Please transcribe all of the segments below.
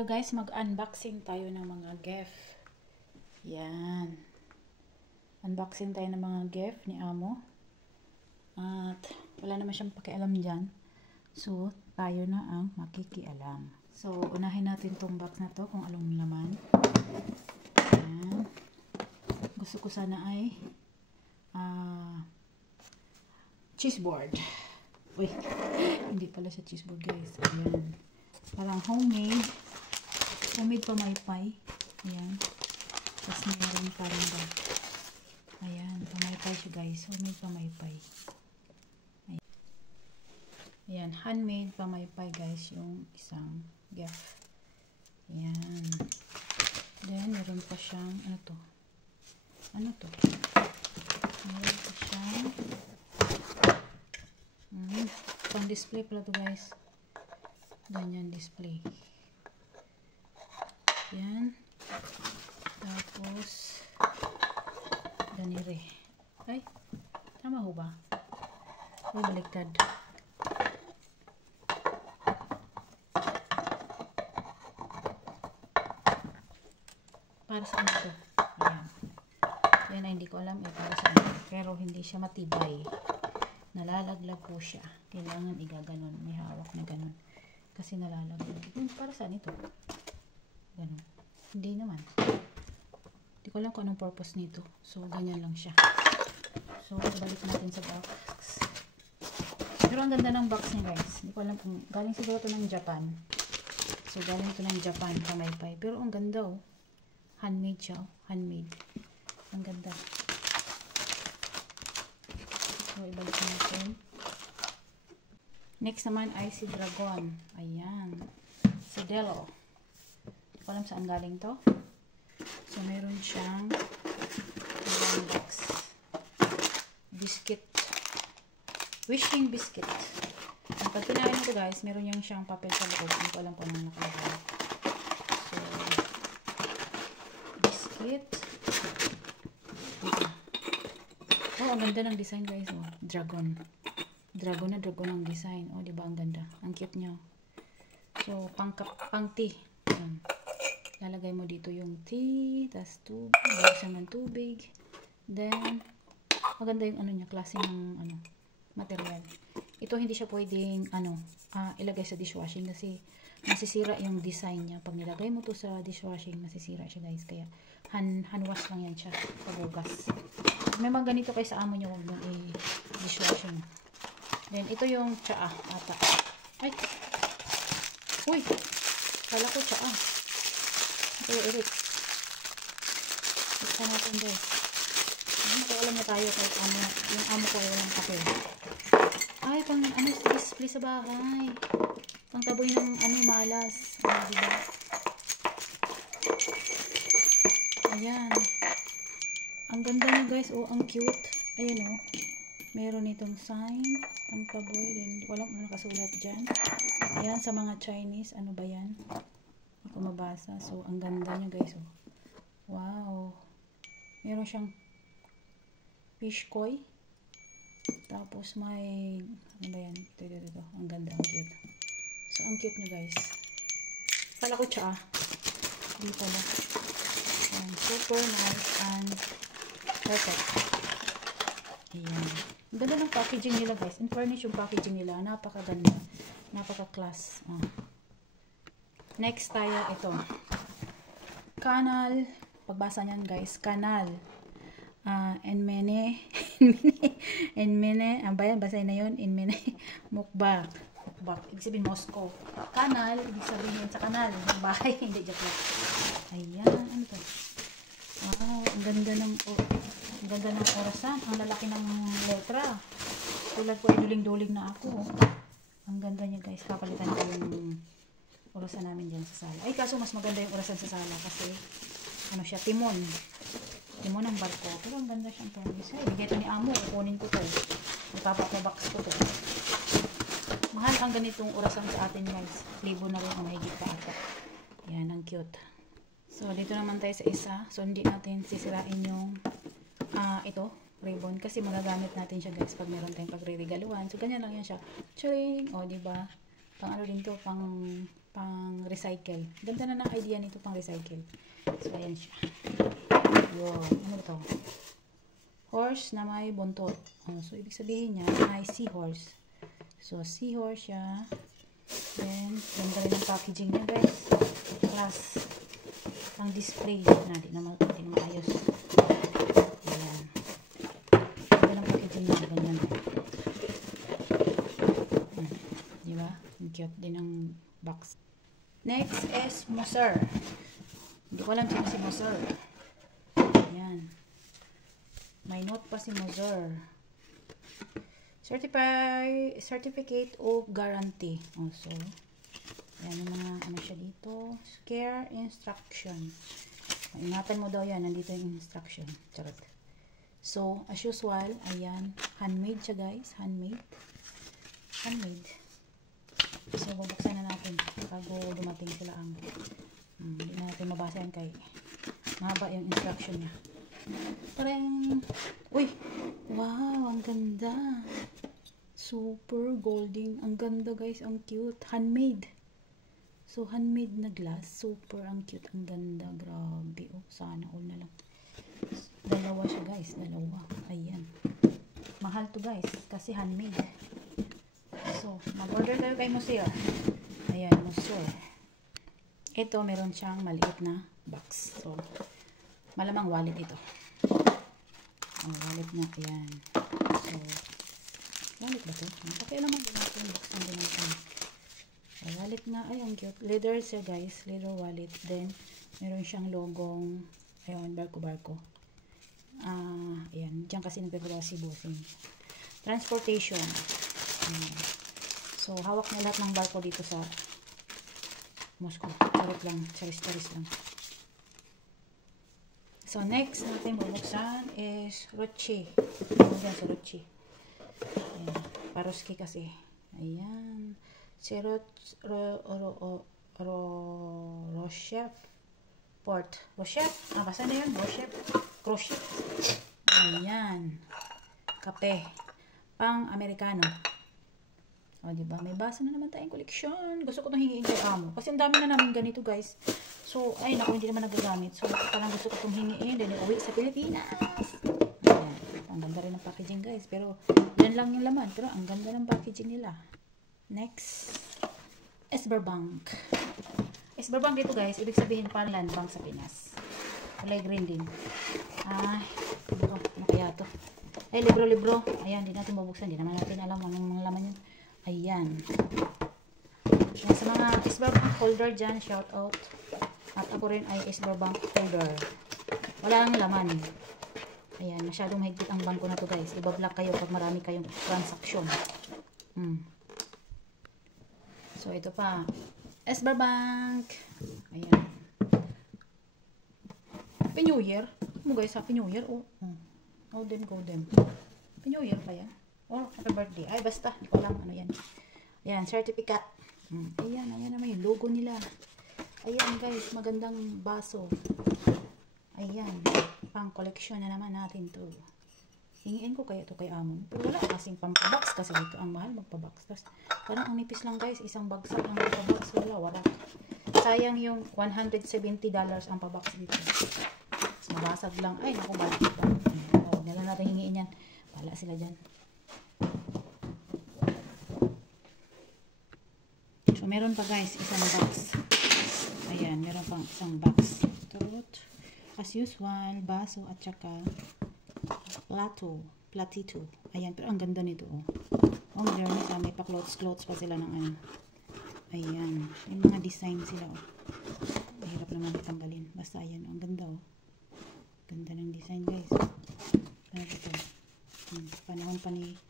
Hello guys, mag-unboxing tayo ng mga gift. Yan. Unboxing tayo ng mga gift ni Amo. At wala naman siyang pakialam dyan. So, tayo na ang makikialam. So, unahin natin tong box na to kung anong laman. Yan. Gusto ko sana ay cheese board. Uy, hindi pala siya cheese board guys. Ayan. Parang homemade pamaypay. Ayan. Tapos mayroon parang ba. Ayan. Pamaypay siya guys. Homemade pamaypay. Ayan. Ayan. Handmade pamaypay guys. Yung isang gift. Ayan. Then, meron pa siyang, ano to? Meron pa siyang, pang display pala to guys. Ganyan display. Yan. Tapos, ganire. Ay, tama ho ba? Ay, baliktad. Para saan ito? Ayan. Yan ay hindi ko alam para saan. Pero hindi siya matibay. Nalalaglag po siya. Kailangan igaganon. May hawak na ganon. Kasi nalalaglag. Para saan ito? Ganun. Hindi naman. Hindi ko alam kung anong purpose nito. So, ganyan lang siya. So, balik natin sa box. Pero ang ganda ng box niya guys. Hindi ko alam kung galing siguro ito ng Japan. So, galing ito ng Japan. Pamaypay. Pero ang ganda oh. Handmade siya. Handmade. Ang ganda. So, ibalik natin. Next naman ay si Dragon. Ayan. Si Delo. Hindi ko alam saan galing to. So, meron siyang box. Biscuit. Wishing biscuit. Pag kinain nito guys, meron yung siyang papel sa loob. Hindi ko alam kung anong nakalagay. So, biscuit. Oh, ang ganda ng design guys. Oh, dragon. Dragon ang design. Oh, diba ang ganda? Ang cute niya. So, pang tea. Lalagay mo dito yung tea, tas tubig, buksan ng tubig. Then, maganda yung ano niya, klase ng material. Ito hindi siya pwedeng ilagay sa dishwashing kasi masisira yung design niya. Pag nilagay mo to sa dishwashing, masisira siya guys. Kaya hand wash lang yan siya, pagugas. May mga ganito kayo sa amo niyo, huwag mong i-dishwashing. Then, ito yung tsaa ata. Ay! Uy! Kala ko tsaa. Kaya ulit. Ito natin guys. Alam na tayo kahit yung amo ko ay walang papel. Ay, pang display sa bahay. Pang taboy ng malas. Diba? Ayan. Ang ganda niya guys. Oh, ang cute. Ayan oh. Meron itong sign. Ang taboy. Then, walang nakasulat dyan. Ayan, sa mga Chinese. Ano ba yan? Hindi ko mabasa. So, ang ganda niya guys. Oh. Wow. Meron siyang fish koi. Tapos may, ano ba yan? Ito. Ang ganda. Ang cute. So, ang cute niya guys. Pala ko tsaa. Hindi pala. Ayan. Super nice and perfect. Ayan. Ang ganda ng packaging nila guys. In fairness yung packaging nila. Napakaganda. Napaka-class. Next tayo ito. Kanal. Pagbasa niyan guys. Kanal. Enmene. Basahin na yun. Enmene. Mukbang. Ibig sabihin Moscow. Kanal. Ibig sabihin sa kanal. Yung bahay. Hindi joke lang. Ayan. Ano to? Wow. Ang ganda ng orasan. Ang lalaki ng letra. Tulad ko ay duling-duling na ako. Ang ganda niya guys. Kapalitan ko yung orasan namin dyan sa sala. Ay, kaso mas maganda yung orasan sa sala kasi ano siya, timon ng barko. Pero ang ganda siyang permis. Ay, bigay ito ni amo. Kukunin ko to. Itapak na box ko to. Mahal ang ganitong orasan sa atin guys. Libo na rin ang mahigit pa ata. Yan, ang cute. So, dito naman tayo sa isa. So, hindi natin sisirain yung ito, ribbon. Kasi magagamit natin siya guys pag meron tayong pagre-regaluhan. So, ganyan lang yan siya. Charing! O, diba? Pang ano din to, pang pang recycle. Ganda na ng idea nito pang recycle. So, ayan siya. Yun. Ano ito? Horse na may buntot. So, ibig sabihin niya, may seahorse. So, seahorse siya. Then, ganda rin ang packaging niya, guys. Plus, pang display. Di na maayos. Ayan. Ganda ng packaging niya. Ganyan. Diba? Ang cute din ang box. Next is Moser. Hindi ko alam sino si Moser. Ayan. May note pa si Moser. Certificate of Guarantee. So, yan yung mga ano siya dito. Care instruction. Ingatan mo daw yan. Nandito yung instruction. Charot. So, as usual, ayan. Handmade siya, guys. Handmade. So, bubuksan na natin bago dumating sila ang hindi natin mabasa yan kay mahaba yung instruction niya. Parang, uy, wow, ang ganda. Super golden. Ang ganda, guys. Ang cute. Handmade. So, handmade na glass. Super ang cute. Ang ganda. Grabe. Oh, sana all na lang. Dalawa siya, guys. Dalawa. Ayan. Mahal to, guys. Kasi handmade. So, mag-order tayo kay Moser. Ayan, Moser. Ito, meron siyang maliit na box. So, malamang wallet ito. Ang wallet niya, ayan. So, wallet ba ito? Pakialaman din natin. Buksan din natin. Wallet nga, ay, ang cute. Leather siya, guys. Leather wallet. Then, meron siyang logong, ayan, barko-barko. Ayan. Diyan kasi nagagawa si Bossing. Transportation. Ayan. So, hawak niya lahat ng barko dito sa Moscow. Charot lang. Charis-charis lang. So, next natin bubuksan is Roche. Ayan sa Roche. Ayan. Paroski kasi. Ayan. Si Rochef Port. Rochef? Basta na yun. Rochef. Crochet. Ayan. Kape. Pang-Amerikano. O, diba? May basa na naman tayong koleksyon. Gusto ko itong hingiin kay amo. Kasi ang dami na namin ganito, guys. So, ay, naku, hindi naman nagagamit. So, parang gusto ko itong hingiin. Then, uwi sa Pilipinas. Ayan. Ang ganda rin ng packaging, guys. Pero, yan lang yung laman. Pero, ang ganda ng packaging nila. Next. Sberbank. Sberbank dito, guys. Ibig sabihin, parang land bank sa Pinas. Kulay green din. Ay, ano kaya ito? Ay, libro-libro. Ayan, hindi natin mabuksan. Hindi naman natin alam anong mga laman yun. Ayan. Yan, sa mga Sberbank holder dyan, shout out. At ako rin ay Sberbank holder. Wala ang laman. Ayan, masyadong mahigpit ang bangko na to, guys. Ibablock kayo pag marami kayong transaksyon. So, ito pa. Sberbank. Ayan. Happy New Year. Mo guys, Happy New Year. Oh. Go them. Happy New Year pa yan. Oh, happy birthday. Ay, basta. Hindi ko alam ano yan. Ayan, certificate. Ayan naman yung logo nila. Ayan, guys. Magandang baso. Ayan. Pang collection na naman natin to. Hingiin ko kaya ito kay Amon. Pero wala kasing pampabox kasi dito ang mahal magpabox. Tapos, parang ang nipis lang, guys. Isang bagsak ang magpabox. Wala. Sayang yung $170 ang pabox dito. Tapos, mabasag lang. Ay, naku, balik ito. Huwag na lang natin hingiin yan. Wala sila dyan. So, meron pa, guys, isang box. Ayan, meron pang isang box. Turot. As usual, baso at saka platito. Ayan, pero ang ganda nito, oh. Oh, may pa-clothes pa sila ng ano. Ayan, yung mga design sila, oh. Mahirap naman itanggalin. Basta, ayan, ang ganda, oh. Ganda ng design, guys. Ano ito? Panahon pa ni,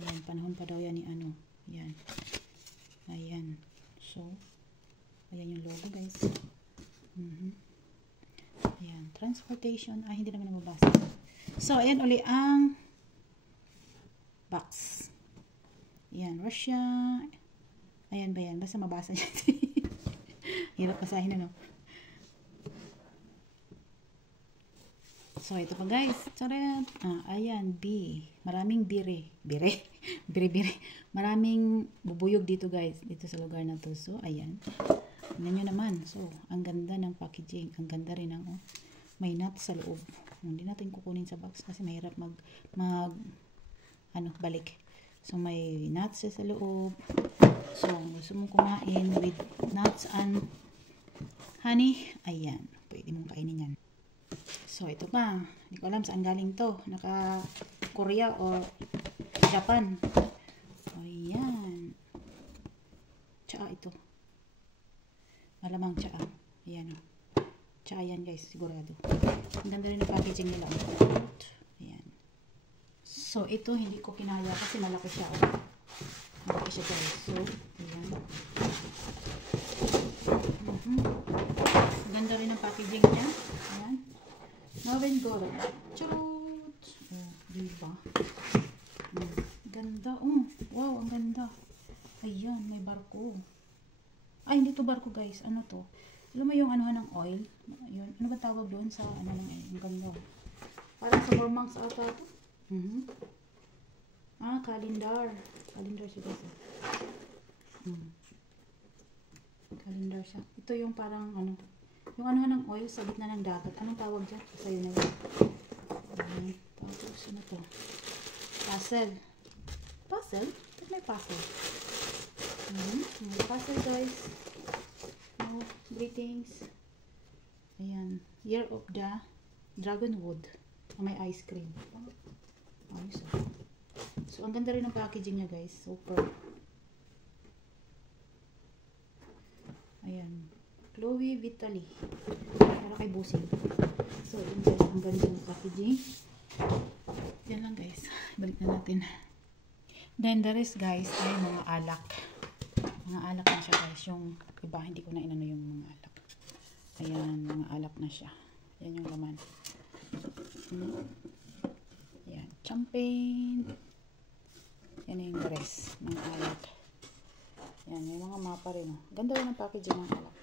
ayan, panahon pa daw yan ni ano. Ayan. Ayan. So, ayan yung logo, guys. Ayan. Transportation. Ay, hindi naman mabasa. So, ayan uli ang box. Ayan. Russia. Ayan ba yan? Basta mabasa yan. Hirap basahin, ano? So, ito pa, guys. Charat. Ayan. B. Maraming bire. Bire. Maraming bubuyog dito, guys. Dito sa lugar na to. So, ayan. Tingnan nyo naman. So, ang ganda ng packaging. Ang ganda rin ng may nuts sa loob. Hindi natin kukunin sa box kasi mahirap balik. So, may nuts sa loob. So, gusto mong kumain with nuts and honey. Ayan. Pwede mong kainin yan. So, ito pa. Hindi ko alam saan galing to. Naka-Korea or Japan. Ayan. Tsaa ito. Malamang tsaa. Ayan o. Tsaa yan guys. Sigurado. Ang ganda rin ang packaging nila. Ayan. So, ito hindi ko kinaya kasi malaki siya. Malaki siya guys. So, ayan. Ganda rin ang packaging niya. Ayan. Marvin Goro. Charot! Oh, diba? Ganda. Oh, wow, ang ganda. Ayan, may barko. Ay, hindi to barko guys. Ano to? Alam mo yung anuhan ng oil? Ayun. Ano ba tawag doon sa ano lang eh? Ang ganda. Parang sa Bormangs ata to. Calendar. Calendar siya guys. Calendar siya. Ito yung parang ano. Yung ano ng oil sa gitna ng dagat. Anong tawag dyan? Sa'yo na yun. Tapos, ano to? Puzzle. Puzzle? Ito may puzzle. May puzzle guys. Greetings. Ayan. Year of the Dragon Wood. May ice cream. Ayos. So, ang ganda rin ng packaging niya guys. Super. Ayan. Chloe Vitali. Para kay Busing. So, yun guys. Ang ganda ng packaging. Yan lang guys. Balik na natin. Then, the rest guys ay mga alak. Mga alak na siya guys. Yung iba, hindi ko na inano yung mga alak. Ayan, mga alak na siya. Yan yung laman. Ayan. Champagne. Yan yung rest. Mga alak. Yan, yung mga mapa rin. Ganda rin ang packaging ng alak.